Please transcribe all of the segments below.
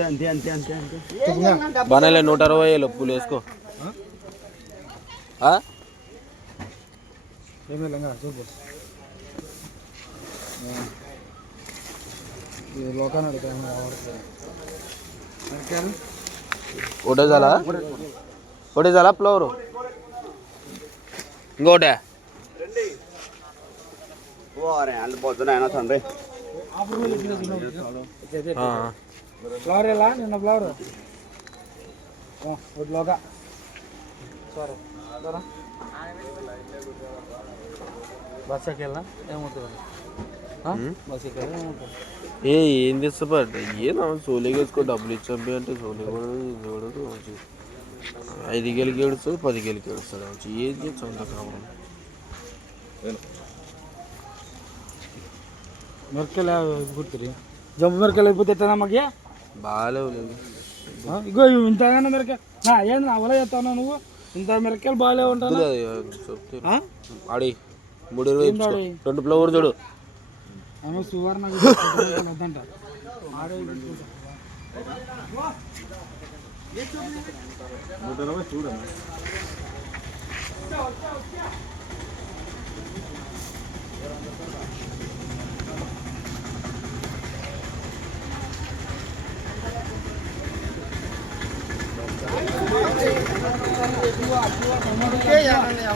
అంతే అంతే అంతే అంతే అంతే బాగానే నూట అరవై వేలు పూలు వేసుకో ఆ? ఏమీ లేంగా చూపు ఇది లోకాన్ని అడుగుతాను ఒకటే చాలా ఒకటే చాలా ఫ్లవరు ఇంకోటే ఓరే అల్లు పోతున్నా అయినా తండ్రి ఆ. ఫ్లవర్ ఎలా నిన్న ఫ్లవర్ ఒకటి లోక సరే బస్ ఎక్కెళ్ళా ఏమవుతుంది బస్ ఎక్కెళ్ళా ఏమవుతుంది ఏ ఏం చేస్తా ఏదో సోలేకి వేసుకో డబ్బులు ఇచ్చాంపి అంటే సోలే కూడా చూడదు మంచి ఐదు గేలకి ఏడుస్తుంది పది గేలకి ఏడుస్తాడు మంచి ఏం చేయొచ్చు అంత కావాలి మిరకాయలు గుర్తురి జంపు మిరకాయలు అయిపోతే ఎట్లా మాకు బాగాలేవు ఇగో ఇవి ఇంతగానే మిరకాయ నా ఏంది నా వల చెప్తావు నువ్వు? ఇంత మిరకాయలు బాగాలే ఉంటాను ఆడి మూడు ఇరవై? రెండు? ఫ్లవర్ చూడు. ఆమె సువర్ణ వద్దంట. ఆడే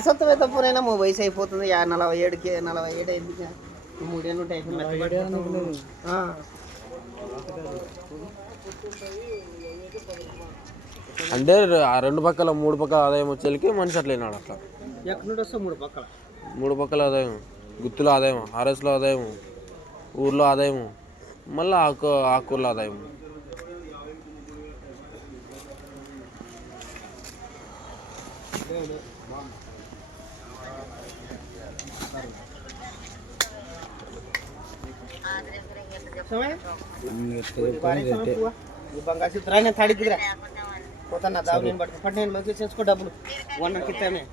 సత్తమే తప్పునైనా మా వయసు అయిపోతుంది. యా నలభై ఏడుకి నలభై ఏడు అయింది. మూడేళ్ళు ఉంటాయి ఆ. అంటే ఆ రెండు పక్కల మూడు పక్కల ఆదాయం వచ్చేకి మనిషి అట్లా అట్లా. ఎక్కడి నుండి వస్తే మూడు పక్కల? మూడు పక్కల ఆదాయం గుత్తులో ఆదాయం ఆర్ఎస్లో ఆదాయం ఊర్లో ఆదాయం మళ్ళీ ఆకు ఆకూరలో ఆదాయం. ఈ బంగారు చిత్రాన్ని నేను తడిద్దిరా పోతాను దావు నేను పట్టుకు పట్టు నేను మంచిగా చేసుకో డబ్బులు వన్ కిత్తామే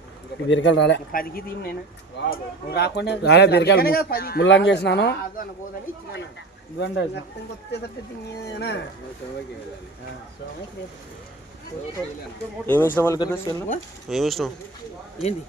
బీరకాయలు రాలే పదికి తీయం నేను నువ్వు రాకుండా రాలే బీరకాయలు అందుకనే కదా పది ఏమి ఇష్టం వాళ్ళకి సేల్ ఏమి ఇష్టం ఏంది?